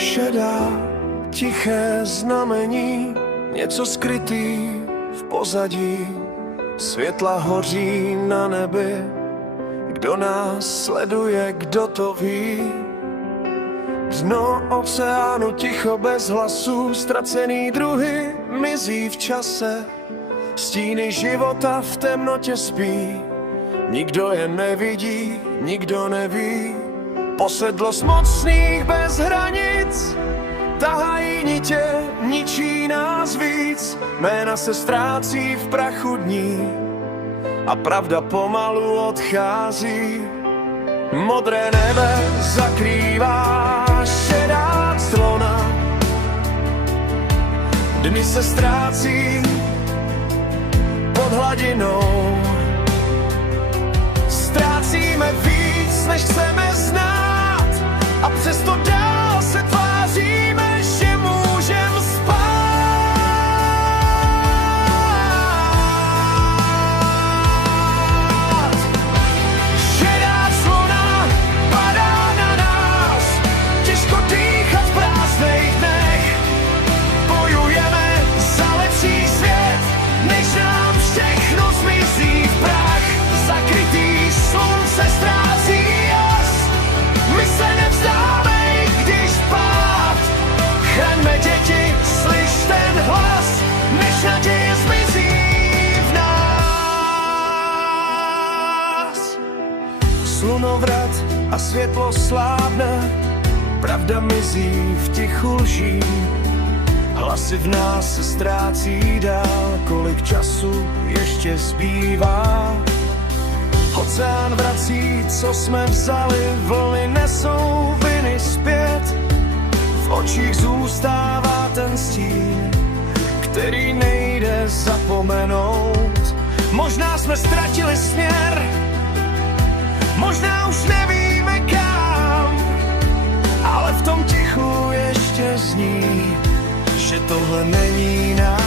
Šedá, tiché znamení, něco skrytý v pozadí. Světla hoří na nebi, kdo nás sleduje, kdo to ví. Dno oceánu ticho bez hlasu, ztracený druhy mizí v čase. Stíny života v temnotě spí, nikdo je nevidí, nikdo neví. Posedlost mocných bez hranic, tahají nitě, ničí nás víc. Jména se ztrácí v prachu dní a pravda pomalu odchází. Modré nebe zakrývá šedá clona, dny se ztrácí pod hladinou. Ztrácíme víc, než chceme znát, a přesto dál se tváříme, že můžem spát. Šedá clona padá na nás, těžko dýchat v prázdných dnech. Bojujeme za lepší svět, než nám všechno zmizí v prach. Zakrytý slunce ztrácí jas, my se nevzdáme, i když pád. Chraňme děti, slyš ten hlas, než naděje zmizí v nás. Slunovrat a světlo slábne, pravda mizí v tichu lží. Hlasy v nás se ztrácí dál, kolik času ještě zbývá. Oceán vrací, co jsme vzali, vlny nesou viny zpět. V očích zůstává ten stín, který nejde zapomenout. Možná jsme ztratili směr, možná už nevíme kam, ale v tom tichu ještě zní, že tohle není nás.